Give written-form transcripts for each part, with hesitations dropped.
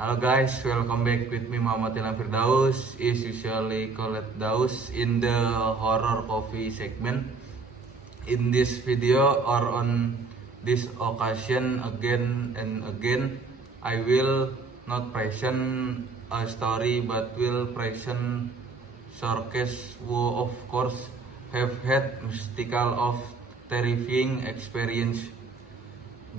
Halo guys, welcome back with me Muhammad Ilham Firdaus. Is usually called Daus in the horror coffee segment. In this video or on this occasion again and again, I will not present a story but will present showcase who of course have had mystical of terrifying experience.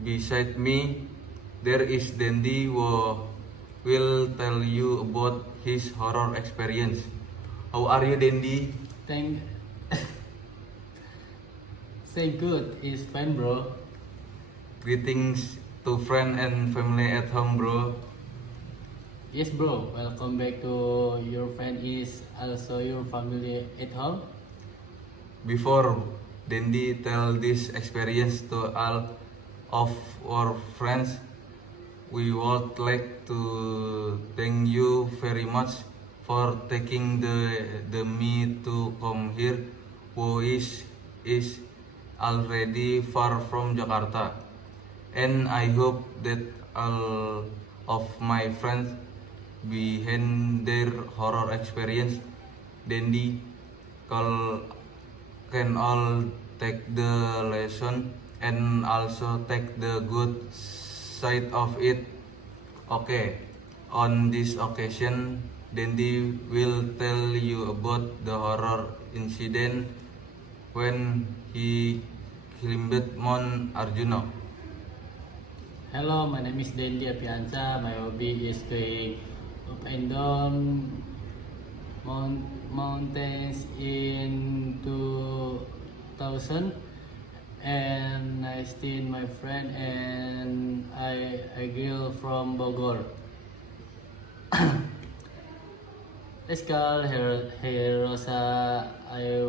Beside me, there is Dandy who will tell you about his horror experience. How are you, Dandy? Thank Say good is fine, bro. Greetings to friend and family at home, bro. Yes, bro. Welcome back to your friend is also your family at home. Before Dandy tell this experience to all of our friends, we would like to thank you very much for taking the me to come here, who is already far from Jakarta, and I hope that all of my friends behind their horror experience, Dandy, can all take the lesson and also take the good side of it. Okay, on this occasion, Dandy will tell you about the horror incident when he climbed Mount Arjuna. Hello, my name is Dendi Apiansa. My hobby is going up and down mountains in 2000, and I stayed my friend and I girl from Bogor. Let's call her Rosa. I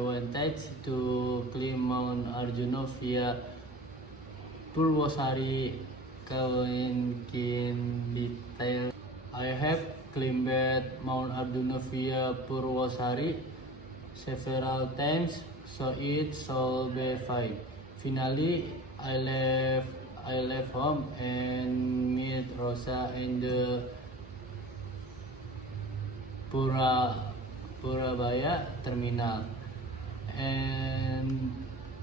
wanted to climb Mount Arjuna via Purwosari. Kawankin detail. I have climbed Mount Arjuna via Purwosari several times, so it should be fine. Finally, I left home and meet Rosa in the Purabaya terminal, and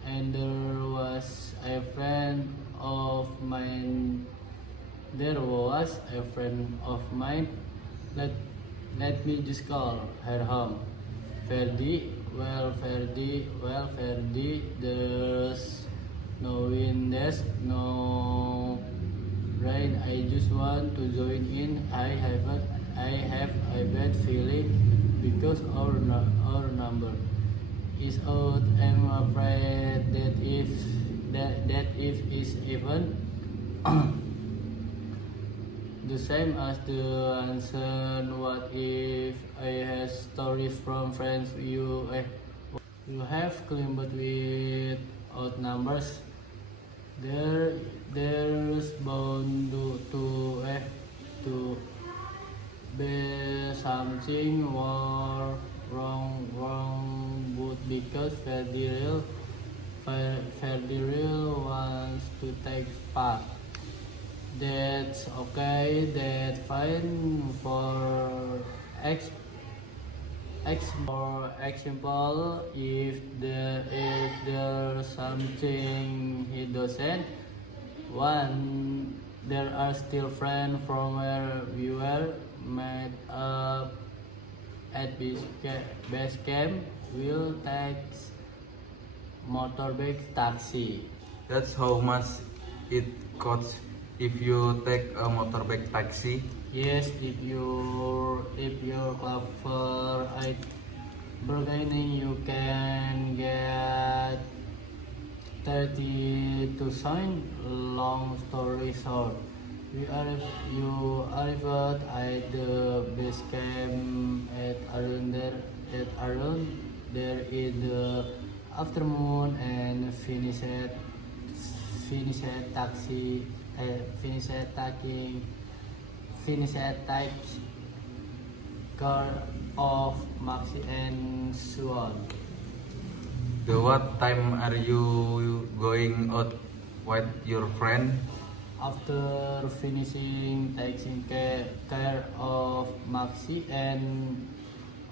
there was a friend of mine. There was a friend of mine. Let me just call her home. Ferdi, Ferdi, there's no wind, there's no rain. I just want to join in. I have a bad feeling because our number is out. I'm afraid that if is even the same as the answer. What if I have stories from friends you have climbed with odd numbers? There's bound to be something more wrong but because Federal wants to take part. That's okay, that's fine. For example, if there's something he doesn't want, there are still friends from where we were met up at base camp. We'll take motorbike taxi. That's how much it costs if you take a motorbike taxi. Yes, if your cover I bargaining, you can get 30 to sign. Long story short, you arrived at the base camp at around there in the afternoon and finished taxi finished taxi car of Maxi and Suan. The what time are you going out with your friend? After finishing taking care of Maxi and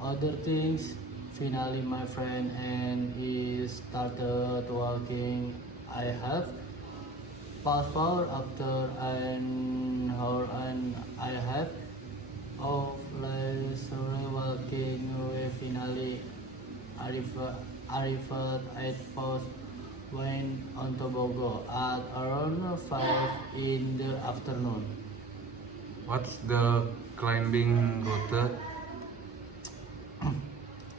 other things, finally my friend and he started walking. I have fast forward after an hour and I have of leisurely walking we finally arrived at post went on Tobago at around 5 in the afternoon. What's the climbing route?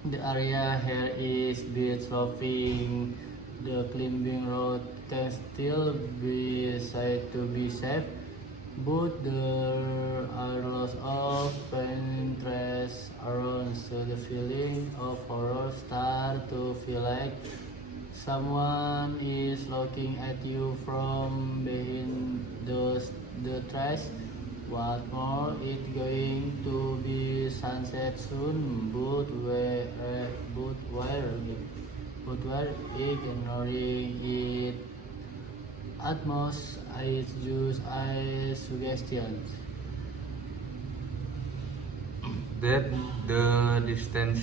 The area here is bit sloping. The climbing road can still be said to be safe, but there are lots of interest around, so the feeling of horror start to feel like someone is looking at you from behind the trash. What more, it's going to be sunset soon, but we're ignoring it. At most, it's just a suggestion. That the distance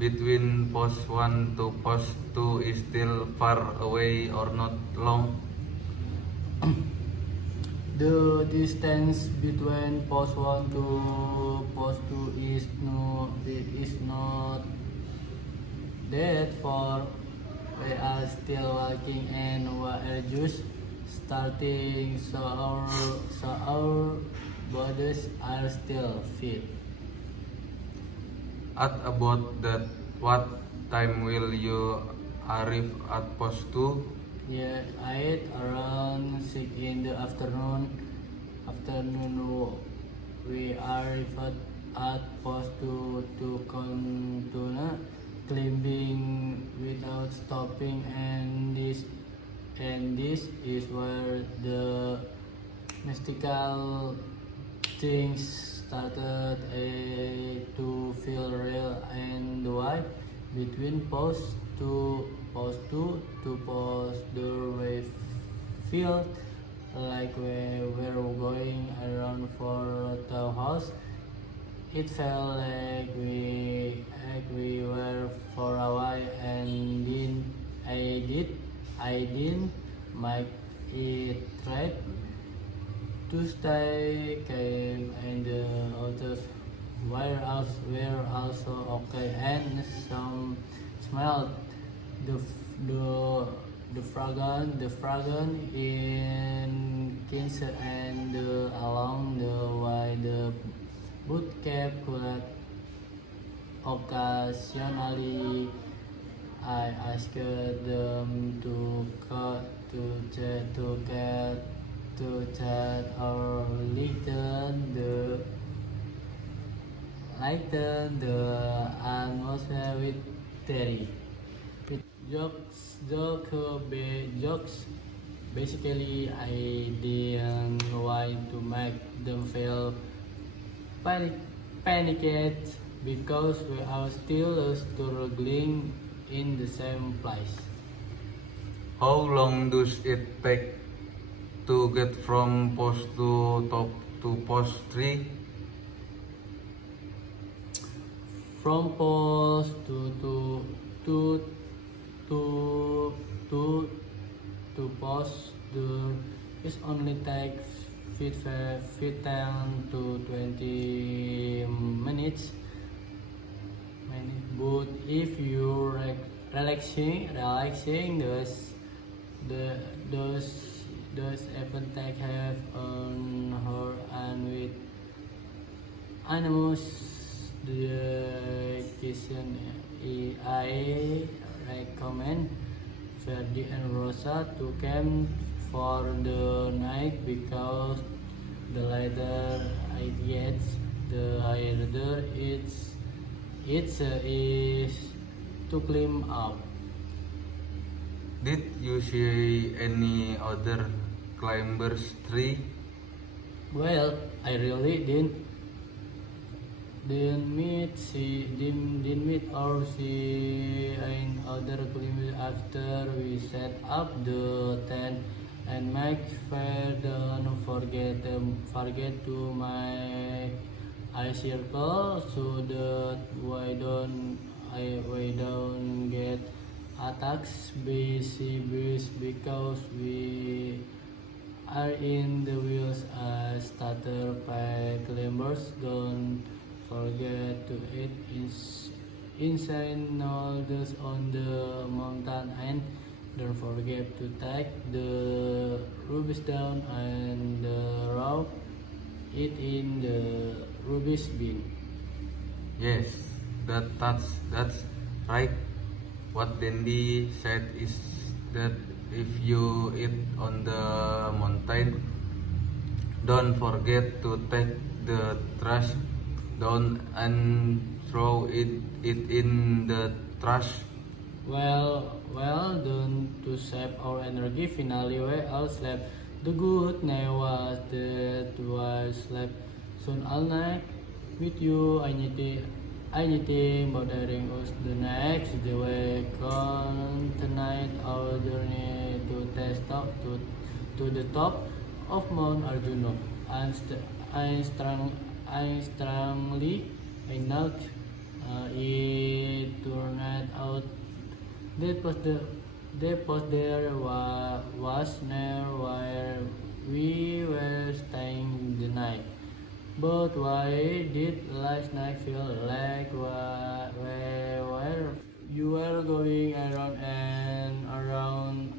between post 1 to post 2 is still far away or not long? The distance between post 1 to post 2 is not that far. We are still walking and we are just starting, so our bodies are still fit. At about that, what time will you arrive at post 2? Yeah, I ate around 6 in the afternoon. We arrived at post to continue climbing without stopping, and this is where the mystical things started to feel real. And why between post 2 to post the way felt like we were going around for the house. It felt like we were for a while, and then I didn't make it right to stay came, and the others were also okay, and some smelled the fragrance in Kinshasa, and along the way the boot kept cool. Occasionally, I asked them to chat or lighten the atmosphere with Terry. With jokes. Basically, I didn't want to make them feel panicked because we are still struggling in the same place. How long does it take to get from post 2 top to post 3? From post to to to post the it only takes 15 to 20 minutes. But if you relaxing the those even take have on her and with animals. The kitchen I recommend Ferdi and Rosa to camp for the night because the later it gets, the harder is to climb up. Did you see any other climbers tree? Well, I really didn't meet or see any other climbers after we set up the tent. and make fair. Don't forget to make I circle so that we don't get attacks by bees because we are in the wheels as starter pack members. Don't forget to eat inside noodles on the mountain, and don't forget to take the rubbish down and row it in the rubbish bin. Yes, that's right. What Dandy said is that if you eat on the mountain, don't forget to take the trash down and throw it in the trash. Well done to save our energy. Finally, we all slept. The good news was that we slept soon all night with you. Anything bothering us the next day. We continued our journey to the top of Mount Arjuna. I strongly knocked. It turned out that post there was near where we were staying the night. But why did last night feel like where you were going around and around?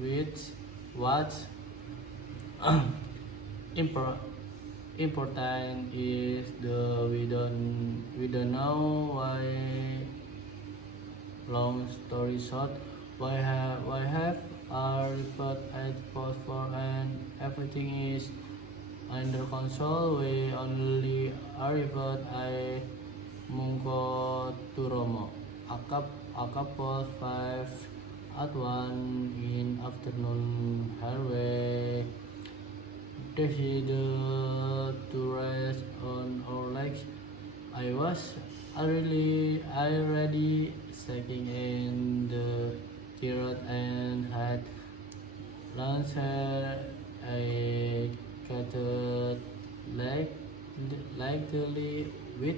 Which what's impor- important is the we don't know why. Long story short, why have our report at post 4 and everything is under control. We only arrived at Mungko Turomo. Akap post 5 at 1 in afternoon. Highway decided to rest on our legs. I was already shaking in the carrot and had lunch here. I chatted lightly with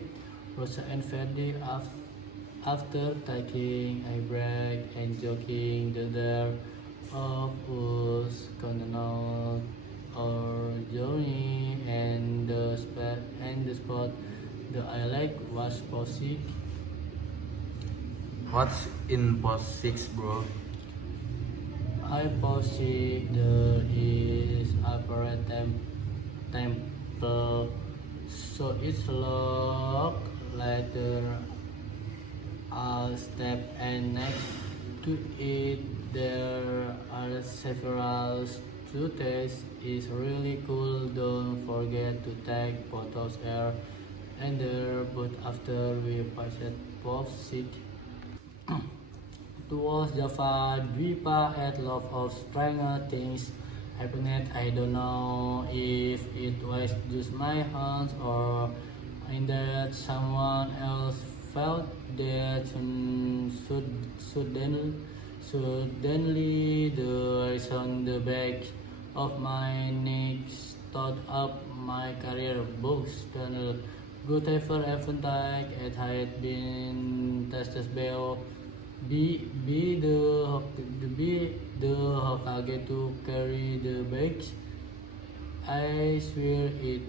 Rosa and Ferdi after taking a break and joking the there of us continue our journey, and the spot the I like was Posik. What's in post 6, bro? I Posik there is a temple, so it's locked. Later I'll step and next to it there are several streets. It's really cool. Don't forget to take photos here and there, but after we passed Posik towards Java Dwipa at lot of stranger things happened. I don't know if it was just my hunch or in that someone else felt that suddenly the eyes on the back of my neck stood up. My career books panel good ever Avantag it had been tested by the Hokage to carry the bags. I swear it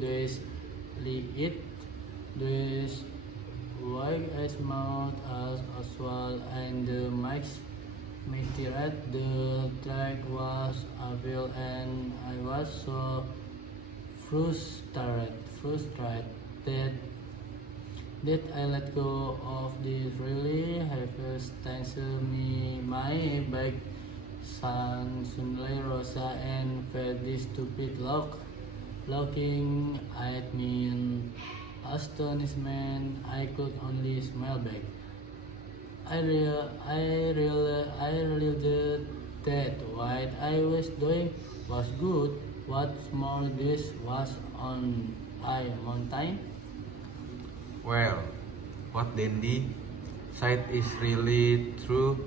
does wide as mouth as well, and the max meteorite the track was available, and I was so frustrated that I let go of this really heavy stance me my back. Suddenly Rosa and fed this stupid looking at me in astonishment. I could only smile back. I realized that what I was doing was good. What's more, this was on a mountain. Well, what Dandy said is really true.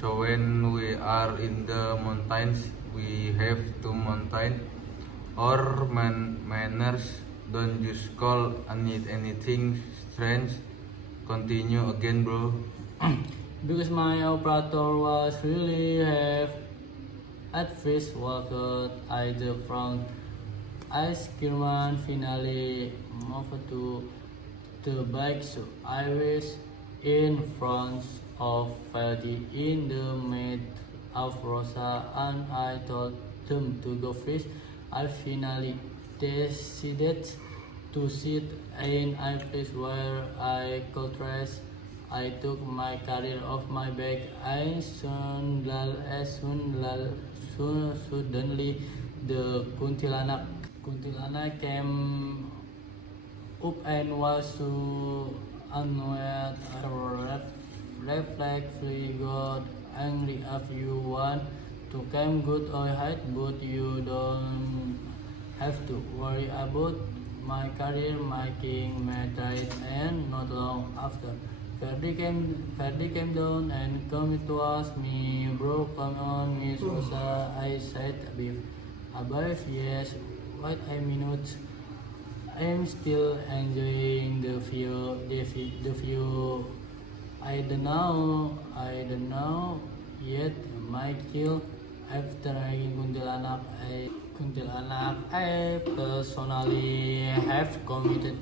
So when we are in the mountains, we have to mountain or manners. Don't just call anything strange. Continue again, bro. Because my operator was really have at first walked I the front. I Skirman finally moved to the back, so I was in front of Freddy in the mid of Rosa, and I told them to go first. I finally decided to sit in a place where I could rest. I took my career off my back. Suddenly the Kuntilanak came up and was so annoyed. I reflexively got angry. If you want to come good or hide, but you don't have to worry about my career making matters. And not long after, Ferdy came down and come towards me. Bro, come on, Miss Rosa. I said, above, yes. Wait a minute. I'm still enjoying the view. The view. I don't know yet. Might kill after I Kuntilanak. I personally have committed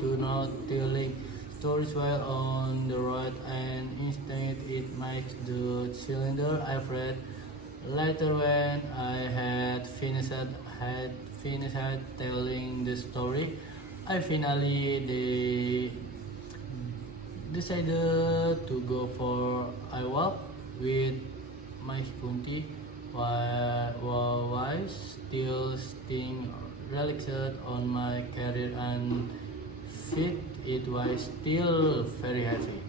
to not telling stories while on the road, and instead it makes the cylinder afraid. Later, when I had finished telling the story, I finally decided to go for a walk with my Kunti while still staying relaxed on my career and feet. It was still very heavy.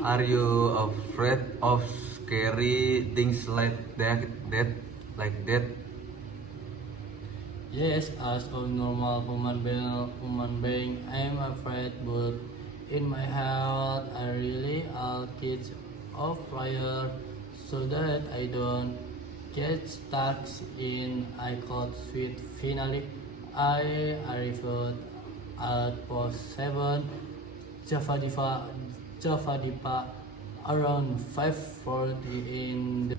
Are you afraid of scary things like that? Like that? Yes, as a normal human being, I am afraid, but in my heart, I really all kids of fire so that I don't get stuck in I cold sweet. Finally, I arrived at post 7 Java Dipa around 5:40 in the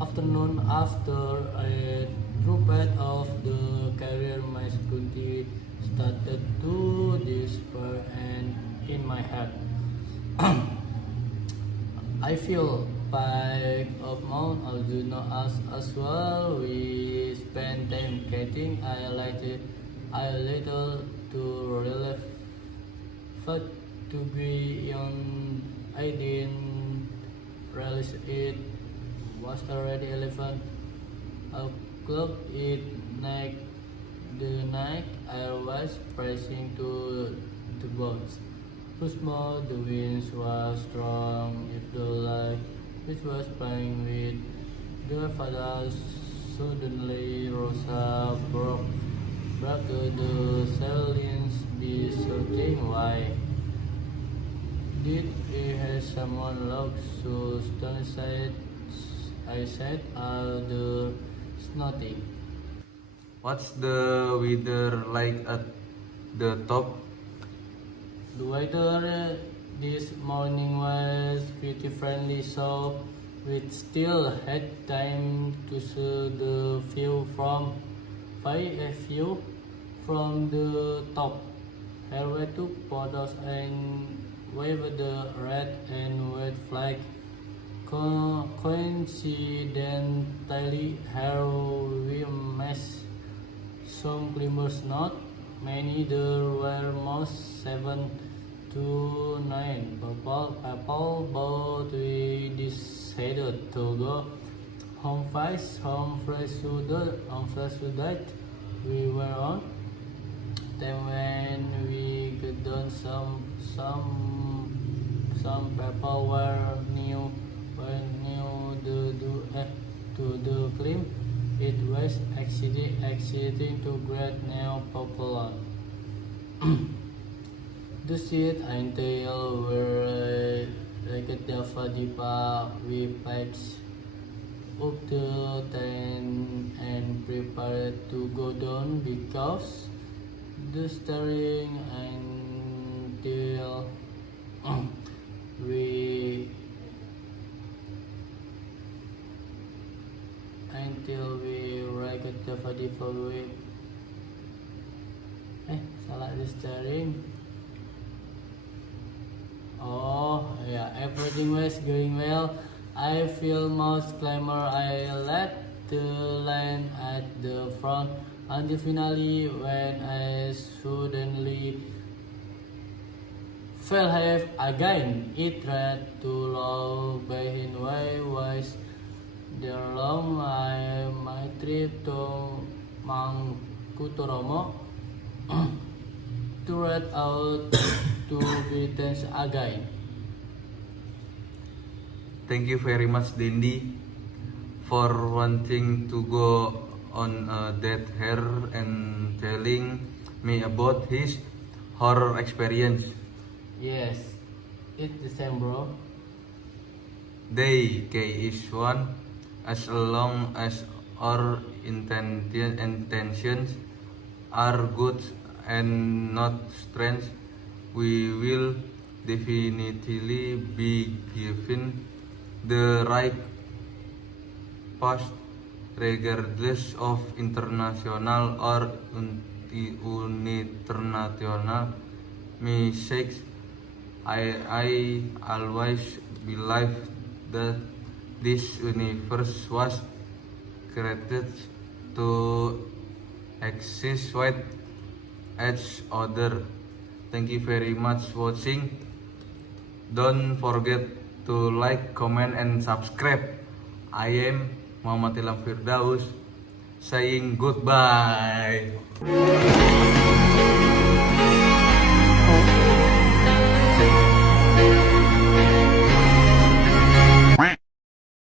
afternoon. After a trumpet of the carrier, my scooty started to despair, and in my head, I feel back of Mount Arjuna as well. We spent time getting a little to relief, but to be young, I didn't realize it was already 11 o'clock at night. The night I was pressing to the bones. Pusmo, the winds was strong. If the light which was playing with the fathers, suddenly Rosa broke the silence, be shouting, why did he have someone look so stunned? I said, the snotty. What's the weather like at the top? The weather this morning was pretty friendly, so we still had time to see the view from the top. Here we took photos and waved the red and white flag. Coincidentally, here we missed some climbers, not many. There were most 7 to 9 people, but we decided to go home fresh to that we were on. Then when we got done, some people were new to the climb. It was exciting to get new popular. The seat until were like a Fadipa, we packed up the tent and prepared to go down because the staring until we reached the Fadipa. Salah the staring. Oh, yeah, everything was going well. I feel most climber. I led the line at the front until finally when I suddenly fell half again. It tried to low behind my was the long my trip to Mangkutomo to read out to be tense again. Thank you very much, Dendi, for wanting to go on that here and telling me about his horror experience. Yes, it's the same, bro. Day K is one. As long as our intentions are good and not strange, we will definitely be given the right path regardless of international or international mistakes. I always believe that this universe was created to exist with each other. Thank you very much for watching. Don't forget to like, comment, and subscribe. I am Muhammad Ilham Firdaus saying goodbye.